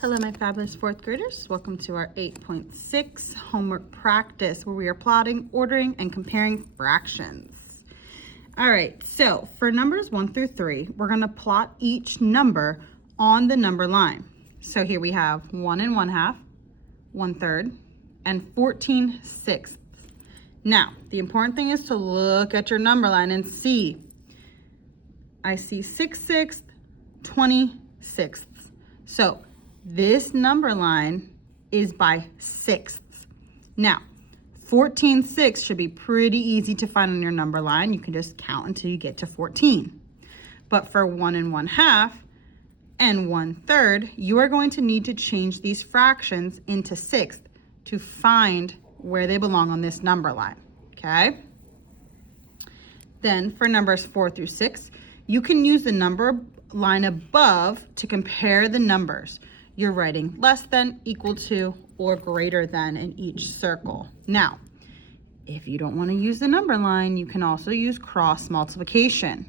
Hello, my fabulous fourth graders. Welcome to our 8.6 homework practice where we are plotting, ordering, and comparing fractions. All right, so for numbers 1 through 3, we're going to plot each number on the number line. So here we have 1 1/2, 1/3, and 14/6. Now, the important thing is to look at your number line and see. I see 6/6, 20/6. So this number line is by sixths. Now, 14/6 should be pretty easy to find on your number line. You can just count until you get to 14. But for 1 1/2 and 1/3, you are going to need to change these fractions into sixths to find where they belong on this number line, okay? Then for numbers 4 through 6, you can use the number line above to compare the numbers. You're writing less than, equal to, or greater than in each circle. Now, if you don't want to use the number line, you can also use cross multiplication.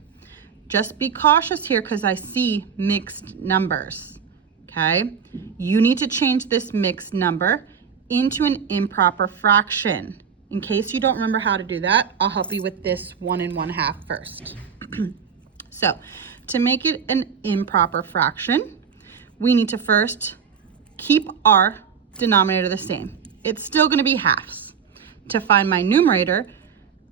Just be cautious here because I see mixed numbers, okay? You need to change this mixed number into an improper fraction. In case you don't remember how to do that, I'll help you with this 1 1/2 first. So, to make it an improper fraction, we need to first keep our denominator the same. It's still going to be halves. To find my numerator,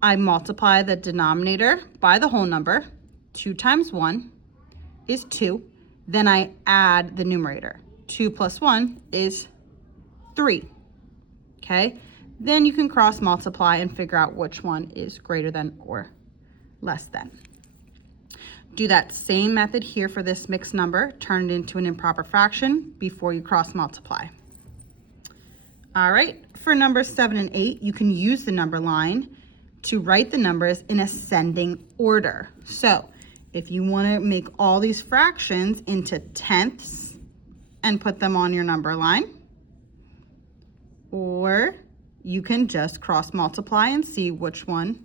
I multiply the denominator by the whole number. 2 times 1 is 2. Then I add the numerator. 2 plus 1 is 3. Okay? Then you can cross multiply and figure out which one is greater than or less than. Do that same method here for this mixed number. Turn it into an improper fraction before you cross multiply. All right, for numbers 7 and 8, you can use the number line to write the numbers in ascending order. So if you want to make all these fractions into tenths and put them on your number line, or you can just cross multiply and see which one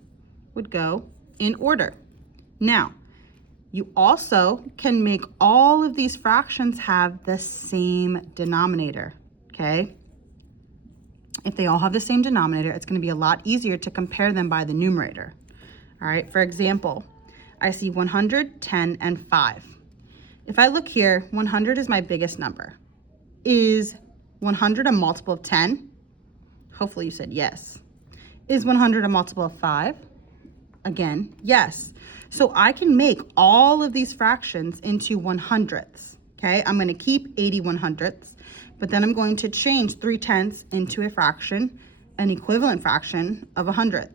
would go in order. Now, you also can make all of these fractions have the same denominator, okay? If they all have the same denominator, it's going to be a lot easier to compare them by the numerator. All right, for example, I see 100, 10, and 5. If I look here, 100 is my biggest number. Is 100 a multiple of 10? Hopefully you said yes. Is 100 a multiple of 5? Again, yes. So I can make all of these fractions into 100ths, okay? I'm going to keep 80 100ths, but then I'm going to change 3/10 into a fraction, an equivalent fraction of 100th.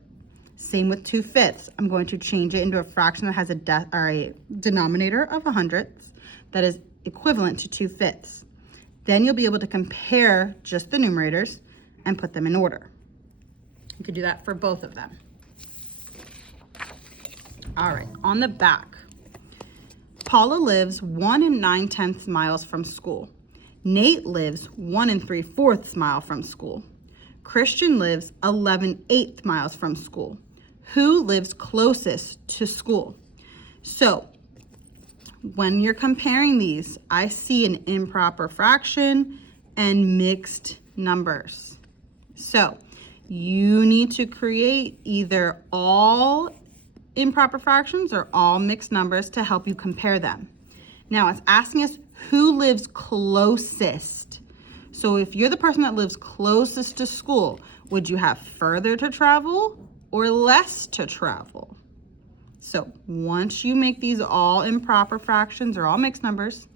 Same with 2/5. I'm going to change it into a fraction that has a denominator of 100ths that is equivalent to 2/5. Then you'll be able to compare just the numerators and put them in order. You could do that for both of them. All right, on the back, Paula lives 1 9/10 miles from school. Nate lives 1 3/4 miles from school. Christian lives 11/8 miles from school. Who lives closest to school? So when you're comparing these, I see an improper fraction and mixed numbers. So you need to create either all improper fractions or all mixed numbers to help you compare them. Now it's asking us who lives closest. So if you're the person that lives closest to school, would you have further to travel or less to travel? So once you make these all improper fractions or all mixed numbers,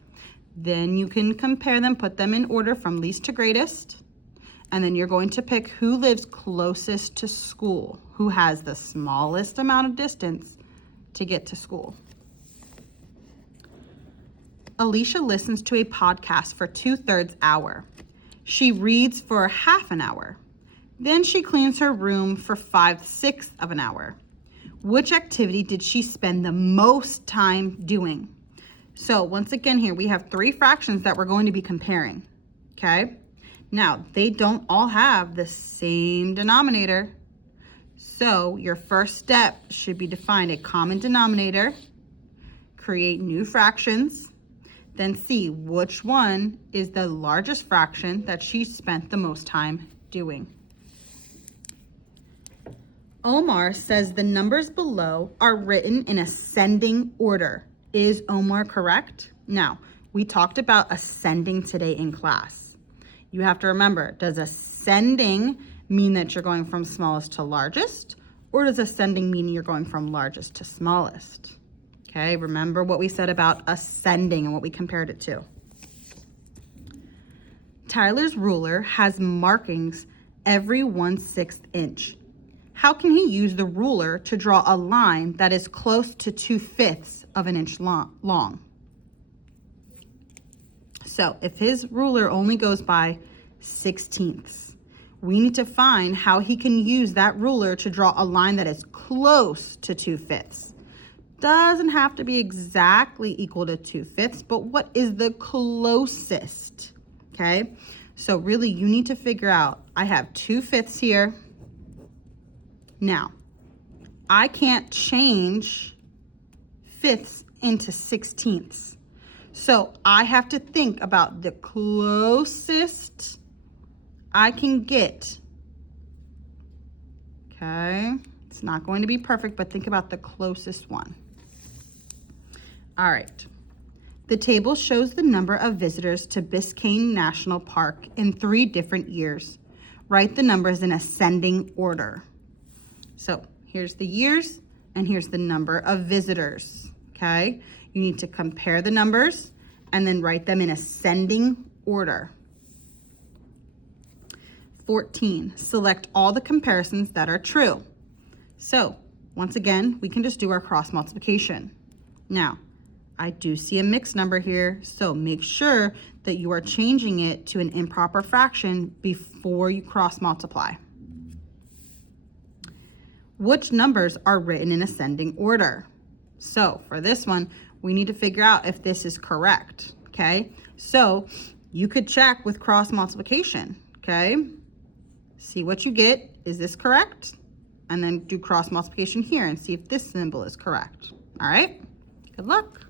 then you can compare them, put them in order from least to greatest, and then you're going to pick who lives closest to school, who has the smallest amount of distance to get to school. Alicia listens to a podcast for 2/3 hour. She reads for half an hour. Then she cleans her room for 5/6 of an hour. Which activity did she spend the most time doing? So once again here, we have 3 fractions that we're going to be comparing, okay? Now, they don't all have the same denominator. So your first step should be to find a common denominator, create new fractions, then see which one is the largest fraction that she spent the most time doing. Omar says the numbers below are written in ascending order. Is Omar correct? Now, we talked about ascending today in class. You have to remember, does ascending mean that you're going from smallest to largest, or does ascending mean you're going from largest to smallest? Okay, remember what we said about ascending and what we compared it to. Tyler's ruler has markings every 1/6 inch. How can he use the ruler to draw a line that is close to 2/5 of an inch long? So if his ruler only goes by 1/16, we need to find how he can use that ruler to draw a line that is close to 2/5. Doesn't have to be exactly equal to 2/5, but what is the closest? Okay, so really you need to figure out, I have 2/5 here. Now, I can't change fifths into 16ths. So I have to think about the closest I can get. Okay, it's not going to be perfect, but think about the closest one. All right. The table shows the number of visitors to Biscayne National Park in 3 different years. Write the numbers in ascending order. So here's the years and here's the number of visitors, okay? You need to compare the numbers and then write them in ascending order. 14, select all the comparisons that are true. So once again, we can just do our cross multiplication. Now, I do see a mixed number here, so make sure that you are changing it to an improper fraction before you cross multiply. Which numbers are written in ascending order? So for this one, we need to figure out if this is correct, okay? So you could check with cross multiplication, okay? See what you get. Is this correct? And then do cross multiplication here and see if this symbol is correct. All right, good luck.